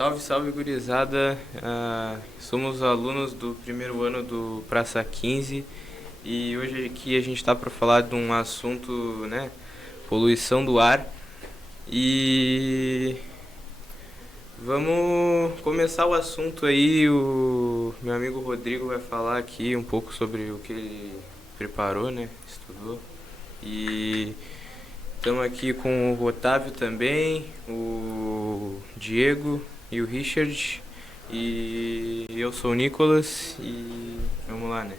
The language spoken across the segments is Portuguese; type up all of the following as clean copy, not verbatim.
Salve, salve, gurizada. Somos alunos do primeiro ano do Praça 15 e hoje aqui a gente está para falar de um assunto, né, poluição do ar. E vamos começar o assunto aí. O meu amigo Rodrigo vai falar aqui um pouco sobre o que ele preparou, né, estudou. E estamos aqui com o Otávio também, o Diego e o Richard. E eu sou o Nicolas e vamos lá, né?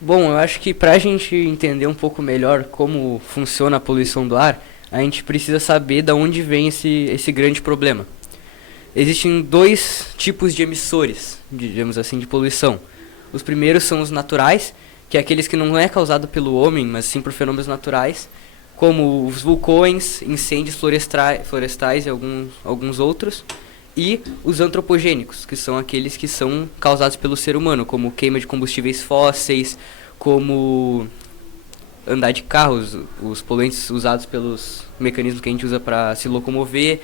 Bom, eu acho que para a gente entender um pouco melhor como funciona a poluição do ar, a gente precisa saber de onde vem esse grande problema. Existem dois tipos de emissores, digamos assim, de poluição. Os primeiros são os naturais, que é aqueles que não é causado pelo homem, mas sim por fenômenos naturais, como os vulcões, incêndios florestais e alguns outros. E os antropogênicos, que são aqueles que são causados pelo ser humano, como queima de combustíveis fósseis, como andar de carros, os poluentes usados pelos mecanismos que a gente usa para se locomover,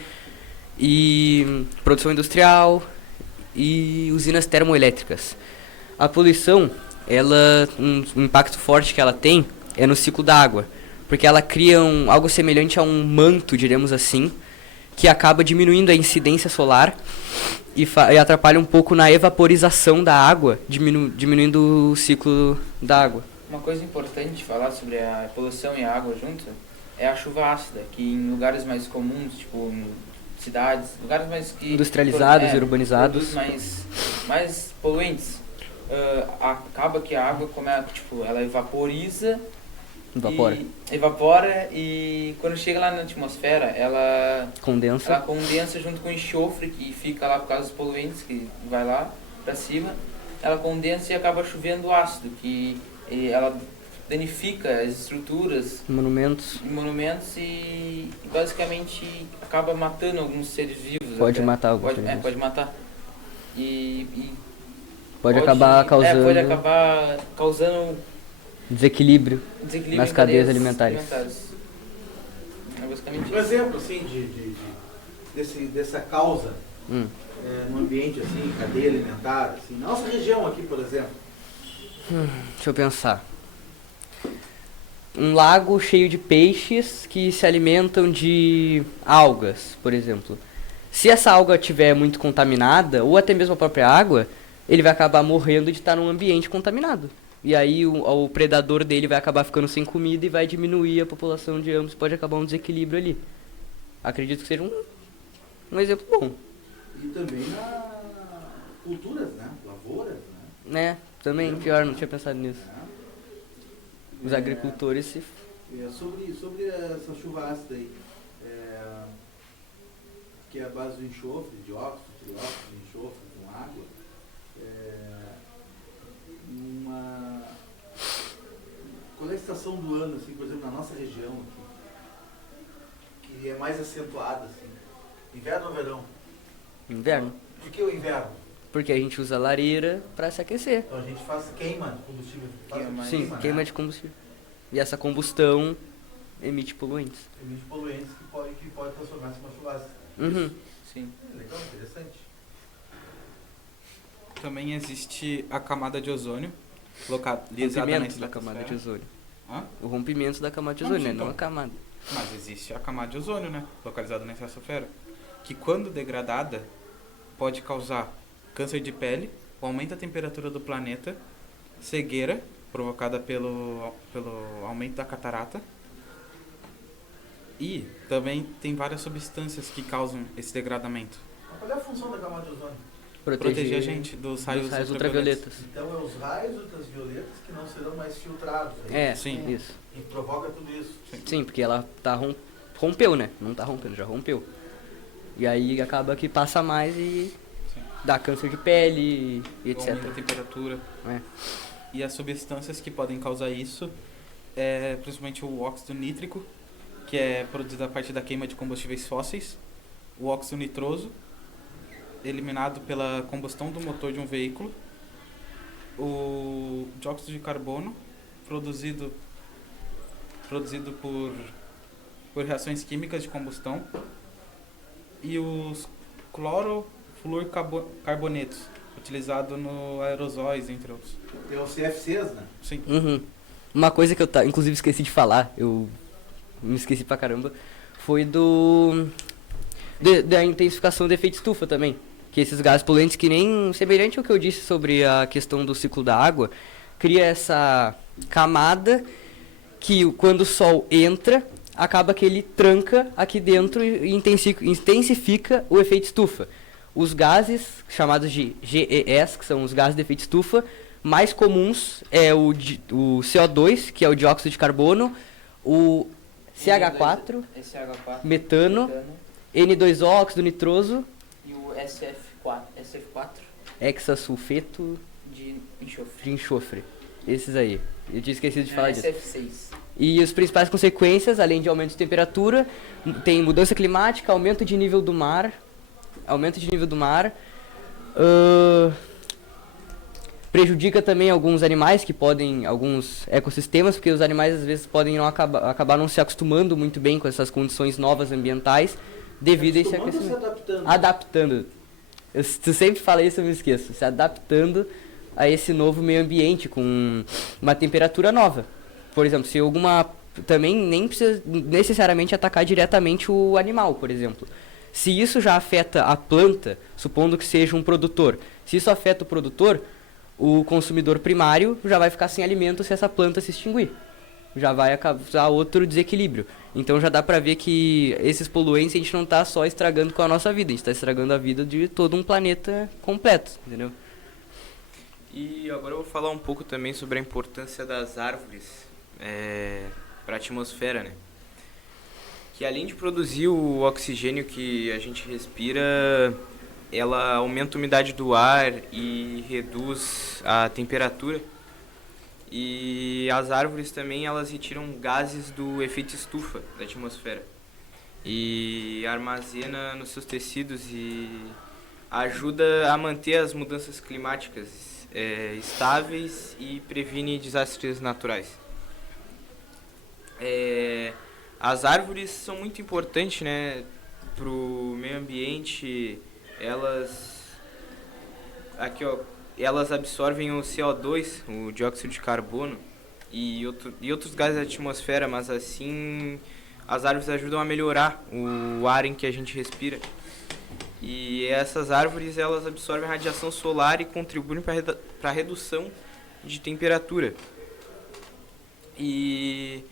e produção industrial e usinas termoelétricas. A poluição, um impacto forte que ela tem é no ciclo da água, porque ela cria algo semelhante a um manto, diremos assim, que acaba diminuindo a incidência solar e atrapalha um pouco na evaporização da água, diminuindo o ciclo da água. Uma coisa importante de falar sobre a poluição e a água junto é a chuva ácida, que em lugares mais comuns, tipo em cidades, lugares mais que industrializados e urbanizados, mais poluentes, acaba que a água ela evapora e quando chega lá na atmosfera ela condensa junto com o enxofre que fica lá por causa dos poluentes que vai lá para cima, ela condensa e acaba chovendo ácido que ela danifica as estruturas, monumentos e basicamente acaba matando alguns seres vivos. Pode matar alguns seres vivos. Pode matar. E pode acabar causando desequilíbrio nas cadeias alimentares. É basicamente um exemplo assim dessa causa no ambiente assim, cadeia alimentar, assim, na nossa região aqui, por exemplo. Deixa eu pensar. Um lago cheio de peixes que se alimentam de algas, por exemplo. Se essa alga estiver muito contaminada, ou até mesmo a própria água, ele vai acabar morrendo de estar num ambiente contaminado. E aí o predador dele vai acabar ficando sem comida e vai diminuir a população de ambos. Pode acabar um desequilíbrio ali. Acredito que seja um exemplo bom. E também na culturas, né? Lavouras, né? Também, pior, não tinha pensado nisso. Os agricultores se... Sobre essa chuva ácida aí, que é a base do enxofre, dióxido, trióxido, enxofre com água, qual é a estação do ano, assim, por exemplo, na nossa região aqui, que é mais acentuada, assim? Inverno ou verão? Inverno. Por que o inverno? Porque a gente usa lareira para se aquecer. Então a gente faz queima de combustível. Queima de combustível. E essa combustão emite poluentes. Emite poluentes que pode transformar-se em uma chuvasca. Uhum. Sim. Legal, interessante. Também existe a camada de ozônio, localizada na rompimento da camada de ozônio. Hã? O rompimento da camada de ozônio, então. não a camada. Mas existe a camada de ozônio, né? Localizada na estratosfera. Que quando degradada, pode causar câncer de pele, o aumento da temperatura do planeta, cegueira, provocada pelo aumento da catarata. E também tem várias substâncias que causam esse degradamento. Mas qual é a função da camada de ozônio? Proteger a gente dos raios ultravioletas. Então é os raios ultravioletas que não serão mais filtrados. Sim. Isso. E provoca tudo isso. Sim, porque ela rompeu, né? Não tá rompendo, já rompeu. E aí acaba que passa mais e dá câncer de pele e etc. Aumenta a temperatura. E as substâncias que podem causar isso é principalmente o óxido nítrico, que é produzido a partir da queima de combustíveis fósseis, o óxido nitroso, eliminado pela combustão do motor de um veículo, o dióxido de carbono, produzido por reações químicas de combustão, e clorofluorcarbonetos, utilizado no aerosóis, entre outros. É o CFCs, né? Sim. Uhum. Uma coisa que eu inclusive esqueci de falar, eu me esqueci pra caramba, foi da intensificação do efeito estufa também. Que esses gases poluentes, que nem semelhante ao que eu disse sobre a questão do ciclo da água, cria essa camada que quando o sol entra, acaba que ele tranca aqui dentro e intensifica o efeito estufa. Os gases, chamados de GES, que são os gases de efeito estufa, mais comuns é o CO2, que é o dióxido de carbono, o CH4, metano, N2O, óxido nitroso, e o SF4, hexasulfeto de enxofre. de enxofre. Esses aí. Eu tinha esquecido de falar disso. SF6. E as principais consequências, além de aumento de temperatura, tem mudança climática, aumento de nível do mar, prejudica também alguns animais alguns ecossistemas, porque os animais às vezes podem não acabar não se acostumando muito bem com essas condições novas ambientais devido a esse aquecimento. Adaptando. Tu sempre fala isso, eu me esqueço. Se adaptando a esse novo meio ambiente com uma temperatura nova. Por exemplo, se também nem precisa necessariamente atacar diretamente o animal, por exemplo. Se isso já afeta a planta, supondo que seja um produtor, se isso afeta o produtor, o consumidor primário já vai ficar sem alimento se essa planta se extinguir. Já vai causar outro desequilíbrio. Então já dá pra ver que esses poluentes a gente não tá só estragando com a nossa vida, a gente tá estragando a vida de todo um planeta completo, entendeu? E agora eu vou falar um pouco também sobre a importância das árvores para a atmosfera, né? Que além de produzir o oxigênio que a gente respira, ela aumenta a umidade do ar e reduz a temperatura. E as árvores também, elas retiram gases do efeito estufa da atmosfera e armazena nos seus tecidos e ajuda a manter as mudanças climáticas estáveis e previne desastres naturais. As árvores são muito importantes, né, para o meio ambiente. Elas absorvem o CO2, o dióxido de carbono e outros gases da atmosfera, mas assim as árvores ajudam a melhorar o ar em que a gente respira. E essas árvores, elas absorvem a radiação solar e contribuem para a redução de temperatura. E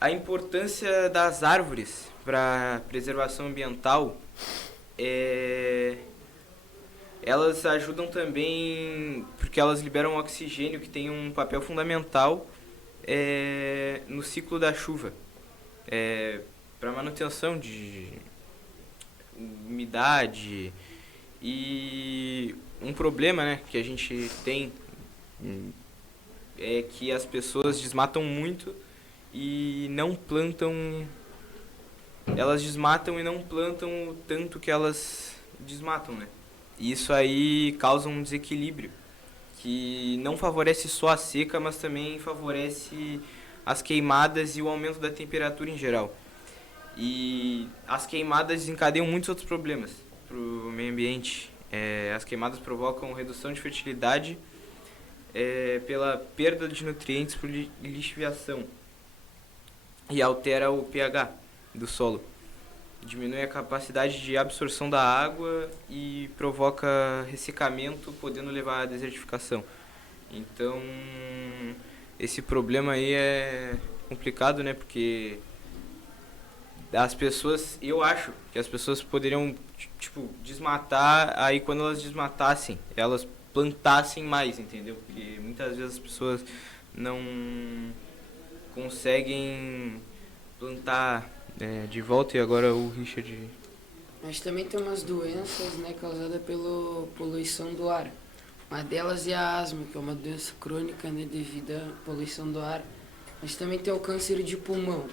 a importância das árvores para a preservação ambiental elas ajudam também porque elas liberam oxigênio, que tem um papel fundamental no ciclo da chuva, para manutenção de umidade. E um problema, né, que a gente tem é que as pessoas desmatam muito e não plantam. Elas desmatam e não plantam o tanto que elas desmatam, né? E isso aí causa um desequilíbrio que não favorece só a seca, mas também favorece as queimadas e o aumento da temperatura em geral. E as queimadas desencadeiam muitos outros problemas para o meio ambiente. As queimadas provocam redução de fertilidade pela perda de nutrientes por lixiviação e altera o pH do solo. Diminui a capacidade de absorção da água e provoca ressecamento, podendo levar à desertificação. Então, esse problema aí é complicado, né? Porque eu acho que as pessoas poderiam, desmatar, aí quando elas desmatassem, elas plantassem mais, entendeu? Porque muitas vezes as pessoas não conseguem plantar de volta. E agora o Richard... Mas também tem umas doenças, né, causadas pela poluição do ar. Uma delas é a asma, que é uma doença crônica, né, devido à poluição do ar. Mas também tem o câncer de pulmão,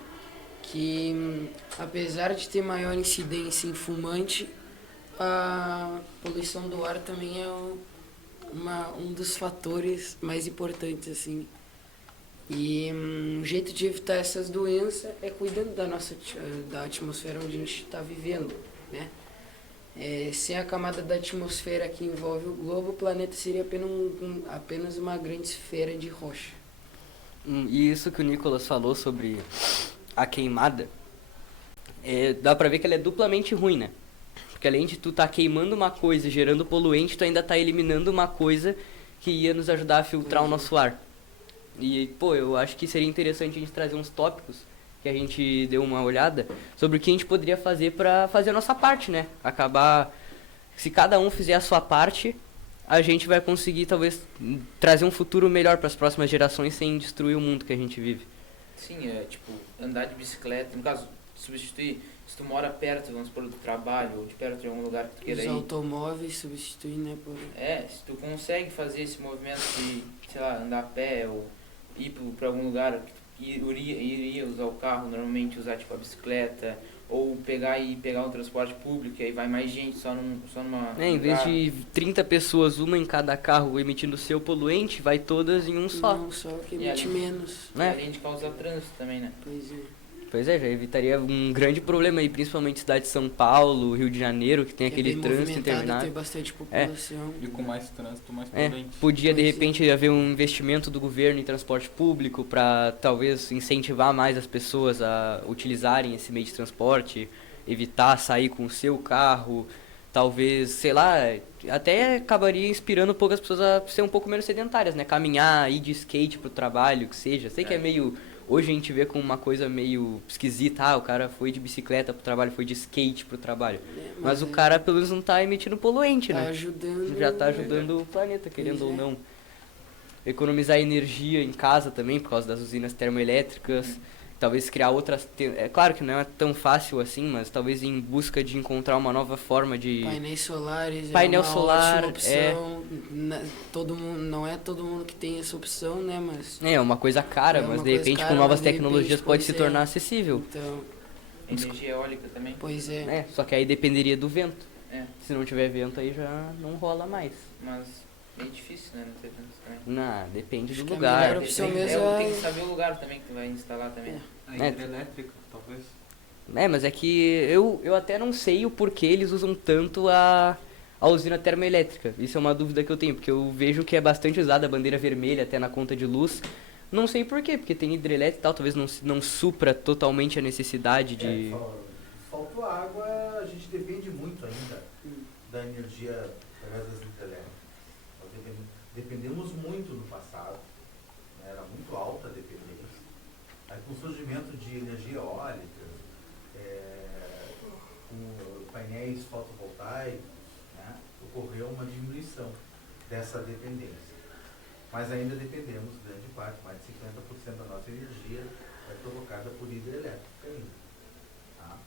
que apesar de ter maior incidência em fumante, a poluição do ar também é um dos fatores mais importantes, assim. E um jeito de evitar essas doenças é cuidando da atmosfera onde a gente está vivendo, né? Sem a camada da atmosfera que envolve o globo, o planeta seria apenas uma grande esfera de rocha. E isso que o Nicolas falou sobre a queimada, dá pra ver que ela é duplamente ruim, né? Porque além de tu tá queimando uma coisa e gerando poluente, tu ainda tá eliminando uma coisa que ia nos ajudar a filtrar o nosso ar. E, pô, eu acho que seria interessante a gente trazer uns tópicos que a gente deu uma olhada sobre o que a gente poderia fazer pra fazer a nossa parte, né? Acabar... Se cada um fizer a sua parte, a gente vai conseguir, talvez, trazer um futuro melhor para as próximas gerações sem destruir o mundo que a gente vive. Sim, tipo, andar de bicicleta, no caso, substituir, se tu mora perto, vamos supor, do trabalho, ou de perto de algum lugar que tu queira ir. Os automóveis substituem, né, por... Se tu consegue fazer esse movimento de, sei lá, andar a pé, ou ir para algum lugar que tu iria usar o carro, normalmente usar, tipo, a bicicleta, ou pegar um transporte público, e aí vai mais gente numa... Em vez de 30 pessoas, uma em cada carro emitindo seu poluente, vai todas em um só. Não, só que emite menos. E além de causar trânsito também, né? Pois Já é. evitaria um grande problema aí, principalmente cidade de São Paulo, Rio de Janeiro, que tem aquele bem trânsito interminável. Tem bastante população. E com mais trânsito, mais poluente. Podia, de repente, haver um investimento do governo em transporte público para talvez incentivar mais as pessoas a utilizarem esse meio de transporte, evitar sair com o seu carro, talvez, sei lá, até acabaria inspirando um pouco as pessoas a ser um pouco menos sedentárias, né? Caminhar, ir de skate pro trabalho, que seja. Sei que é meio... Hoje a gente vê como uma coisa meio esquisita, o cara foi de bicicleta pro trabalho, foi de skate pro trabalho. Mas o cara pelo menos não tá emitindo poluente, né? Já tá ajudando o planeta, querendo ou não. Economizar energia em casa também, por causa das usinas termoelétricas. Talvez criar outras... É claro que não é tão fácil assim, mas talvez em busca de encontrar uma nova forma de... Painéis solares Painel é uma solar, ótima opção. Todo mundo, não é todo mundo que tem essa opção, né? Mas É uma coisa cara, mas de repente com novas tecnologias pode se tornar acessível. Então, energia eólica também. pois é. Só que aí dependeria do vento. É. Se não tiver vento aí já não rola mais. Mas meio difícil, né? Não ter vento também. Não, depende do que a lugar. melhor opção mesmo Tem que saber o lugar também que tu vai instalar também. A hidrelétrica, talvez. Mas é que eu até não sei o porquê eles usam tanto a usina termoelétrica. Isso é uma dúvida que eu tenho, porque eu vejo que é bastante usada a bandeira vermelha até na conta de luz. Não sei porquê, porque tem hidrelétrica e tal, talvez não supra totalmente a necessidade de... Faltou água, a gente depende muito ainda da energia através das hidrelétricas. Nós dependemos muito no passado, né? Era muito alta a dependência. Aí com o surgimento de energia eólica, com painéis fotovoltaicos, né? Ocorreu uma diminuição dessa dependência. Mas ainda dependemos, grande parte, mais de 50% da nossa energia é provocada por hidrelétrica ainda. Tá?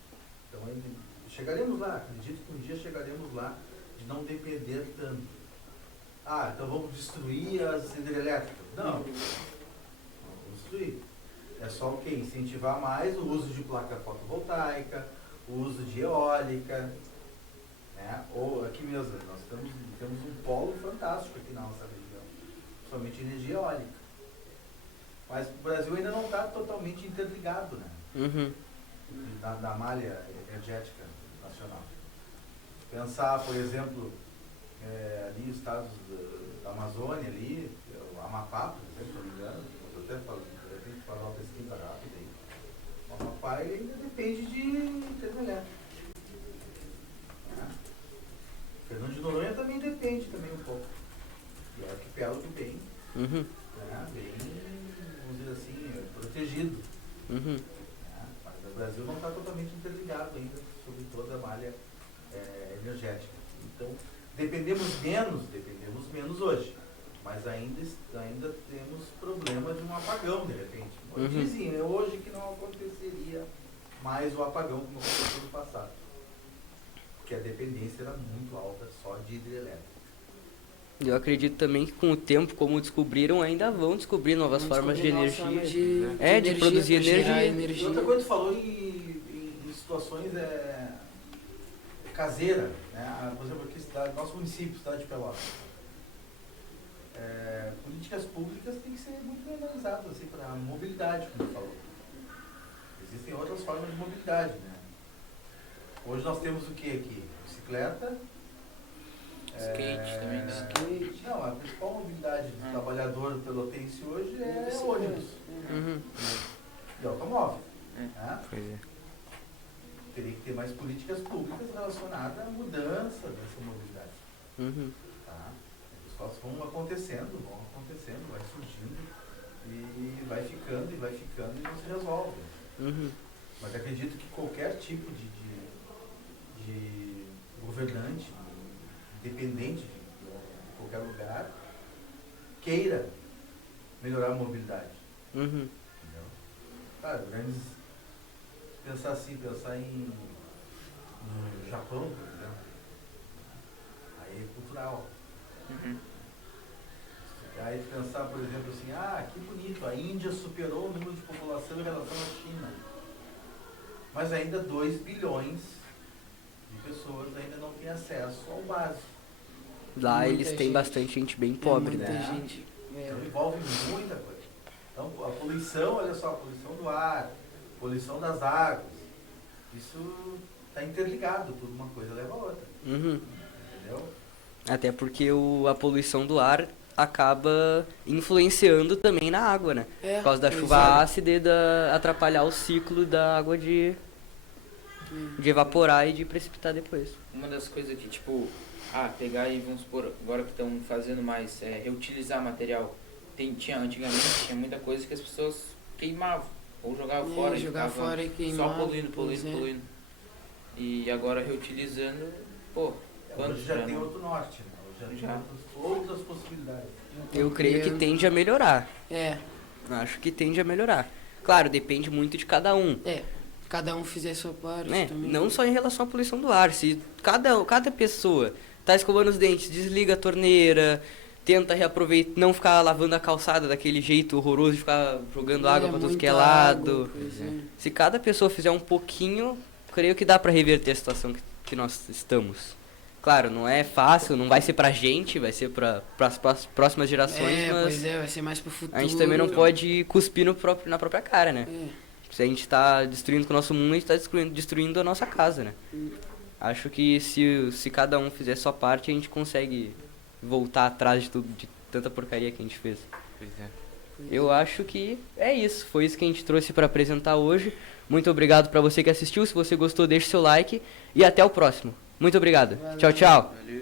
Então chegaremos lá, acredito que um dia chegaremos lá de não depender tanto. Então vamos destruir as hidrelétricas. Não, vamos destruir. É só o quê? Incentivar mais o uso de placa fotovoltaica, o uso de eólica, né? Ou aqui mesmo, nós temos um polo fantástico aqui na nossa região, somente energia eólica. Mas o Brasil ainda não está totalmente interligado, né? Da malha energética nacional. Pensar, por exemplo, ali os estados da Amazônia, ali, o Amapá, por exemplo, se não me engano, eu até falo, eu tenho que fazer uma pesquisa rápida aí. O Amapá ele ainda depende de termoelétrica. Fernando de Noronha também depende também um pouco. E é um arquipélago bem, bem, vamos dizer assim, protegido. Mas o Brasil não está totalmente interligado ainda sobre toda a malha energética. Então, dependemos menos hoje. Mas ainda temos problema de um apagão, de repente. Dizem hoje que não aconteceria mais o apagão como aconteceu no passado. Porque a dependência era muito alta só de hidrelétrica. Eu acredito também que com o tempo, como descobriram, ainda vão descobrir novas formas de energia. De produzir energia. E outra coisa, tu falou em situações caseiras, né? Por exemplo, aqui nosso município, cidade de Pelotas. Políticas públicas têm que ser muito bem analisadas assim, para a mobilidade, como tu falou. Existem outras formas de mobilidade, né? Hoje nós temos o que aqui? Bicicleta. Skate também, né? Skate. Não, a principal mobilidade do trabalhador pelotense hoje é Bicicleta. ônibus Uhum. e automóvel. É. Né? Pois é. Teria que ter mais políticas públicas relacionadas à mudança dessa mobilidade. Uhum. Tá? Os fatos vão acontecendo, vai surgindo e vai ficando e não se resolve. Uhum. Mas acredito que qualquer tipo de governante, independente de qualquer lugar, queira melhorar a mobilidade. Uhum. Entendeu? Cara, pensar no Japão, por exemplo, aí é cultural. Uhum. Aí pensar, por exemplo, assim, que bonito, a Índia superou o número de população em relação à China. Mas ainda 2 bilhões de pessoas ainda não têm acesso ao básico. Lá Muita eles têm gente. bastante gente bem pobre, muita né? gente. Então envolve muita coisa. Então a poluição, olha só, a poluição do ar, poluição das águas, isso está interligado, tudo uma coisa leva a outra. Uhum. Entendeu? Até porque a poluição do ar acaba influenciando também na água, né? É, Por causa da pois chuva é. ácida e atrapalhar o ciclo da água de evaporar e de precipitar depois. Uma das coisas que, tipo, pegar e vamos supor, agora que estão fazendo mais, reutilizar material. Antigamente tinha muita coisa que as pessoas queimavam ou jogavam fora. E jogar ficava fora e só queimar. poluindo. E agora reutilizando, Hoje já tem outro norte, né? Hoje já tem outras possibilidades. Eu creio que tende a melhorar. É, Acho que tende a melhorar. Claro, depende muito de cada um. cada um fizer a sua parte Né? também. Não só em relação à poluição do ar. Se cada pessoa tá escovando os dentes, desliga a torneira, tenta reaproveitar, não ficar lavando a calçada daquele jeito horroroso de ficar jogando água pra tudo que é muita lado. água, pois é. Se cada pessoa fizer um pouquinho, creio que dá pra reverter a situação que nós estamos. Claro, não é fácil, não vai ser pra gente, vai ser para as próximas gerações, mas Pois é, vai ser mais pro futuro. a gente também não pode cuspir na própria cara, né? Se a gente tá destruindo com o nosso mundo, a gente tá destruindo a nossa casa, né? Acho que se cada um fizer sua parte, a gente consegue voltar atrás de tanta porcaria que a gente fez. Pois é. Eu acho que é isso. Foi isso que a gente trouxe para apresentar hoje. Muito obrigado para você que assistiu. Se você gostou, deixe seu like. E até o próximo. Muito obrigado. Valeu. Tchau, tchau. Valeu.